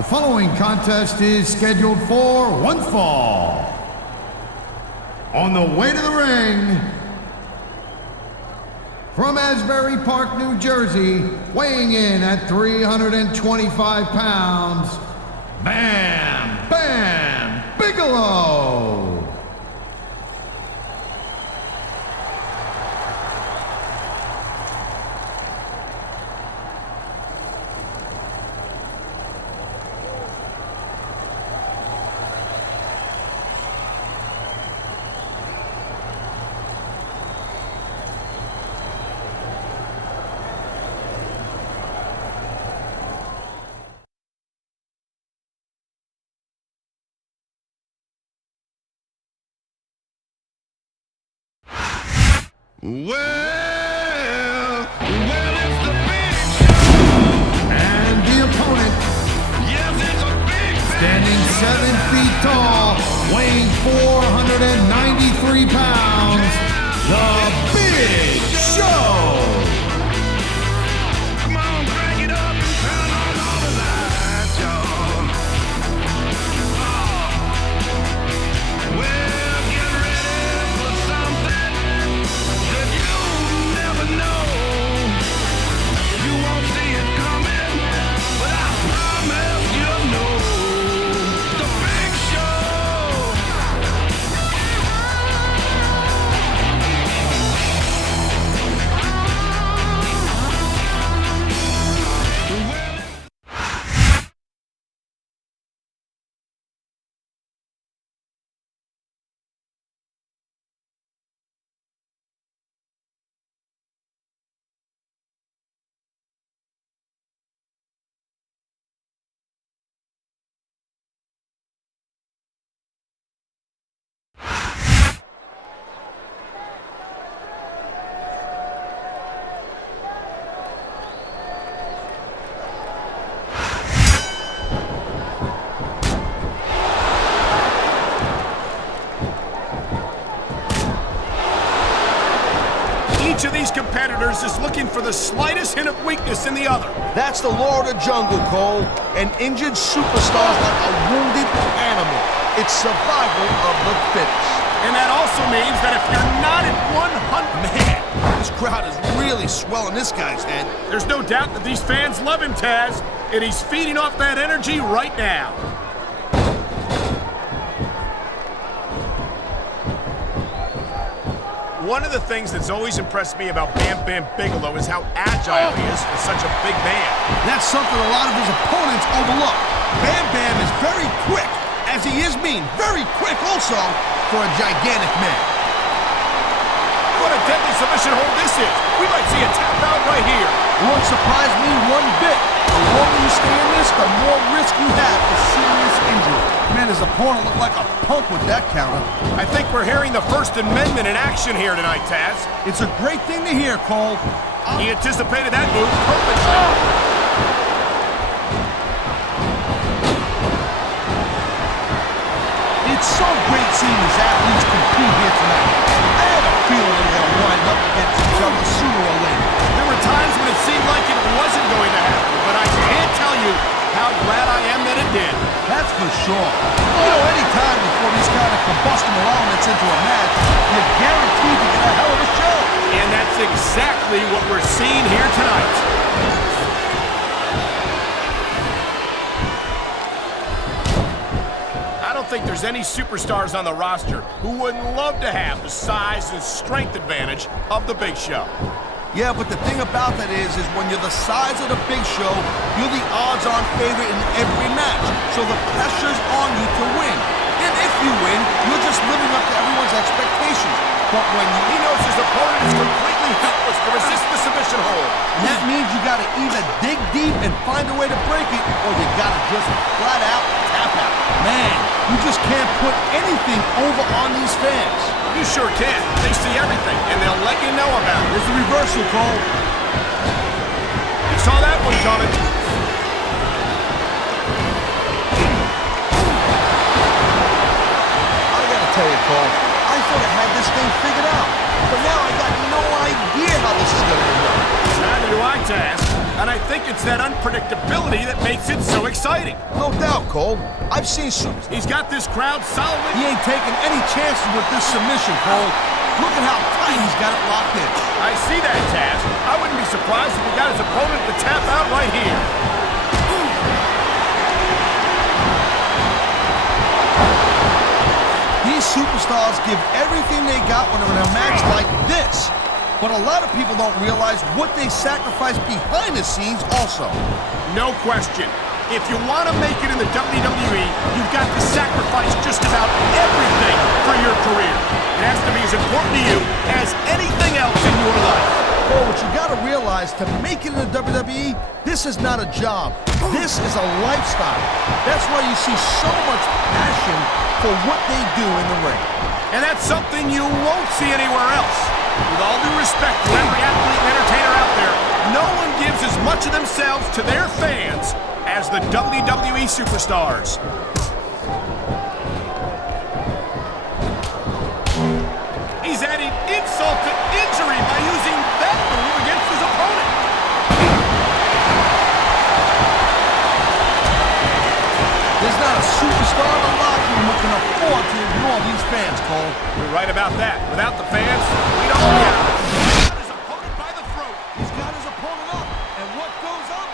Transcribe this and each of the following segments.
The following contest is scheduled for one fall. On the way to the ring, from Asbury Park, New Jersey, weighing in at 325 pounds, Bam Bam Bigelow. Well, it's the big show. And the opponent, Yes, it's a big standing 7 feet tall, weighing 493 pounds, the Big Show. Come on, crank it up and turn on all the lights, y'all. Oh. Well, get ready for something that you never know. You won't see it coming, but I promise you'll know. The Big Show. Each of these competitors is looking for the slightest hint of weakness in the other. That's the law of the jungle, Cole. An injured superstar is like a wounded animal. It's survival of the fittest. And that also means that if you're not at 100... Man, this crowd is really swelling this guy's head. There's no doubt that these fans love him, Taz, and he's feeding off that energy right now. One of the things that's always impressed me about Bam Bam Bigelow is how agile he is for such a big man. That's something a lot of his opponents overlook. Bam Bam is very quick, as he is mean. Very quick also for a gigantic man. What a deadly submission hold this is. We might see a tap out right here. Won't surprise me one bit. The longer you stay in this, the more risk you have for serious injury. Man, his opponent looked like a punk with that counter. I think we're hearing the First Amendment in action here tonight, Taz. It's a great thing to hear, Cole. He anticipated that move perfectly. It's so great seeing these athletes compete here tonight. I had a feeling they were going to wind up against each other sooner or later. There were times when it seemed like it wasn't going to happen, but I can't tell you how glad I am that it did. That's for sure. You know, any time before these kind of combustible elements into a match, you're guaranteed to get a hell of a show. And that's exactly what we're seeing here tonight. I don't think there's any superstars on the roster who wouldn't love to have the size and strength advantage of the Big Show. Yeah, but the thing about that is when you're the size of the Big Show, you're the odds-on favorite in every match. So the pressure's on you to win. And if you win, you're just living up to everyone's expectations. But when He knows his opponent is completely helpless to resist the submission hold. that means you gotta either dig deep and find a way to break it, or you gotta just flat out tap out. Man, you just can't put anything over on these fans. You sure can. They see everything, and they'll let you know about it. There's a reversal, Cole. You saw that one coming. I gotta tell you, Cole, I thought I had this thing figured out. But now I got no idea how this is gonna end up. Neither do I, Taz. And I think it's that unpredictability that makes it so exciting. No doubt, Cole. I've seen superstars. He's got this crowd solidly. He ain't taking any chances with this submission, Cole. Look at how tight he's got it locked in. I see that, Taz. I wouldn't be surprised if he got his opponent to tap out right here. These superstars give everything they got when they're in a match like this. But a lot of people don't realize what they sacrifice behind the scenes also. No question. If you want to make it in the WWE, you've got to sacrifice just about everything for your career. It has to be as important to you as anything else in your life. Well, what you got to realize, to make it in the WWE, this is not a job. This is a lifestyle. That's why you see so much passion for what they do in the ring. And that's something you won't see anywhere else. With all due respect to every athlete and entertainer out there, no one gives as much of themselves to their fans as the WWE superstars. He's adding insult to injury by using that move against his opponent. There's not a superstar in the locker room who can afford to ignore these fans, Cole. You're right about that. Without the fans, we don't have it. He's got his opponent by the throat. He's got his opponent up, and what goes up?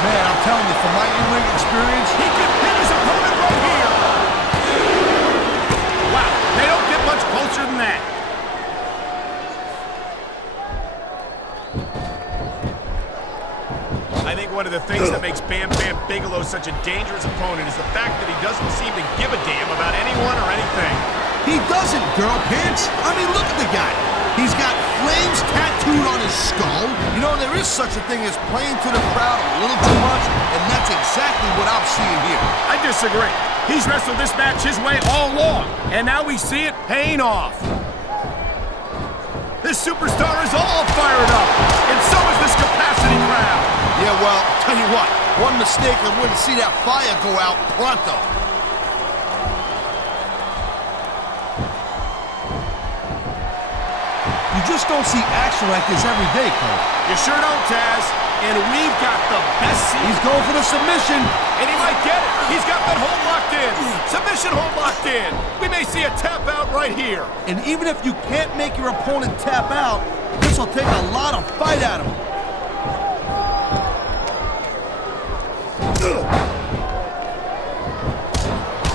Man, I'm telling you, from my in-ring experience, He could hit his opponent right here. Wow, they don't get much closer than that. I think one of the things that makes Bam Bam Bigelow such a dangerous opponent is the fact that he doesn't seem to give a damn about anyone or anything. he doesn't, girl pants. I mean, look at the guy. He's got flames tattooed on his skull. You know, there is such a thing as playing to the crowd a little too much, and that's exactly what I'm seeing here. I disagree. He's wrestled this match his way all along, and now we see it paying off. This superstar is all fired up, and so is this capacity crowd. Yeah, well, tell you what, one mistake and wouldn't see that fire go out pronto. You just don't see action like this every day, Cole. You sure don't, Taz. And we've got the best seat. He's going for the submission. And he might get it. He's got that hold locked in. Submission hold locked in. We may see a tap out right here. And even if you can't make your opponent tap out, this will take a lot of fight out of him.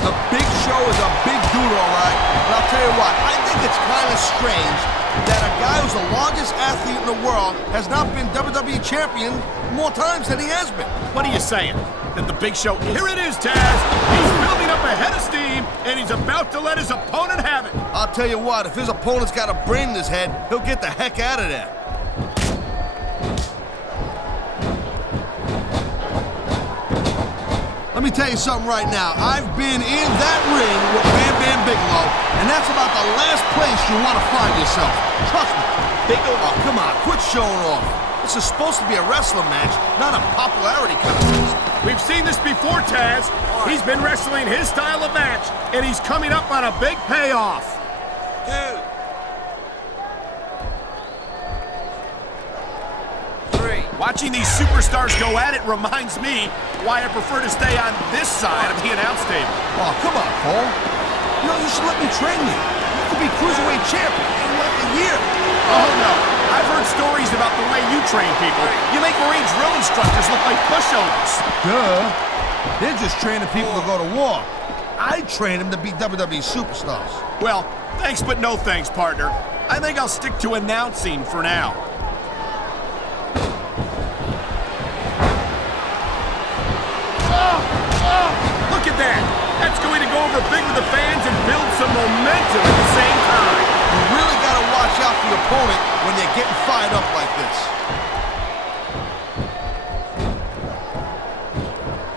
The Big Show is a big dude, all right. But I'll tell you what, I think it's kind of strange that a guy who's the largest athlete in the world has not been WWE champion more times than he has been. What are you saying? That the Big Show... Here it is, Taz. He's building up a head of steam, and he's about to let his opponent have it. I'll tell you what, if his opponent's got a brain in his head, he'll get the heck out of there. Let me tell you something right now. I've been in that ring with Bam Bam Bigelow, and that's about the last place you want to find yourself. Trust me. Bigelow, oh, come on, quit showing off. This is supposed to be a wrestling match, not a popularity contest. We've seen this before, Taz. He's been wrestling his style of match, and he's coming up on a big payoff. Dude. Watching these superstars go at it reminds me why I prefer to stay on this side of the announce table. Oh, come on, Cole. You know, you should let me train you. You could be Cruiserweight champion in like a year. Oh, no. I've heard stories about the way you train people. You make Marine drill instructors look like pushovers. Duh. They're just training people to go to war. I train them to be WWE superstars. Well, thanks but no thanks, partner. I think I'll stick to announcing for now. Look at that! That's going to go over big with the fans and build some momentum at the same time. You really got to watch out for your opponent when they're getting fired up like this.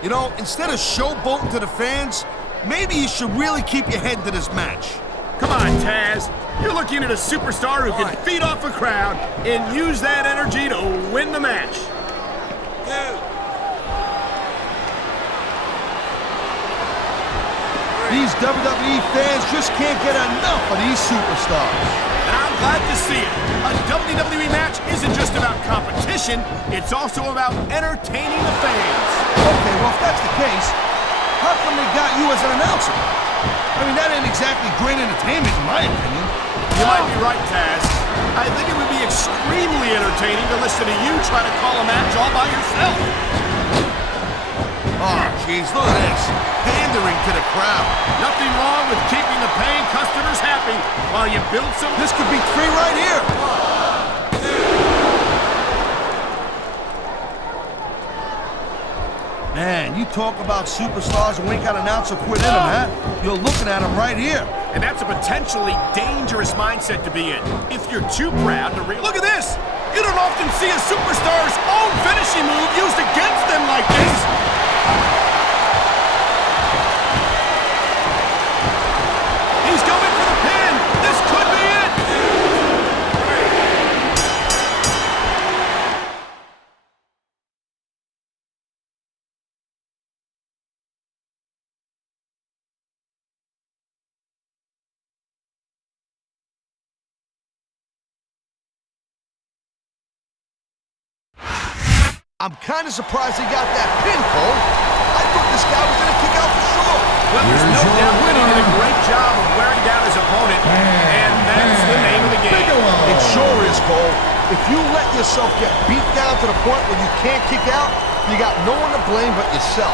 You know, instead of showboating to the fans, maybe you should really keep your head to this match. Come on, Taz. You're looking at a superstar who can feed off a crowd and use that energy to win the match. Two. 3. These WWE fans just can't get enough of these superstars. And I'm glad to see it. A WWE match isn't just about competition, it's also about entertaining the fans. Okay, well, if that's the case, how come they got you as an announcer? I mean, that ain't exactly great entertainment, in my opinion. You might be right, Taz. I think it would be extremely entertaining to listen to you try to call a match all by yourself. Oh, jeez, look at this. Pandering to the crowd. Nothing wrong with keeping the paying customers happy while you build some... This could be 3 right here. Man, you talk about superstars who ain't got an ounce of quit in them, huh? You're looking at them right here. And that's a potentially dangerous mindset to be in. If you're too proud to Look at this! You don't often see a superstar's own finishing move used against them like this! He's going for the pin! This could be it! I'm kind of surprised he got that pin, Cole. I thought this guy was going to kick out for sure. Well, there's no doubt that he did a great job of wearing down his opponent, and that's the name of the game. It sure is, Cole. If you let yourself get beat down to the point where you can't kick out, you got no one to blame but yourself.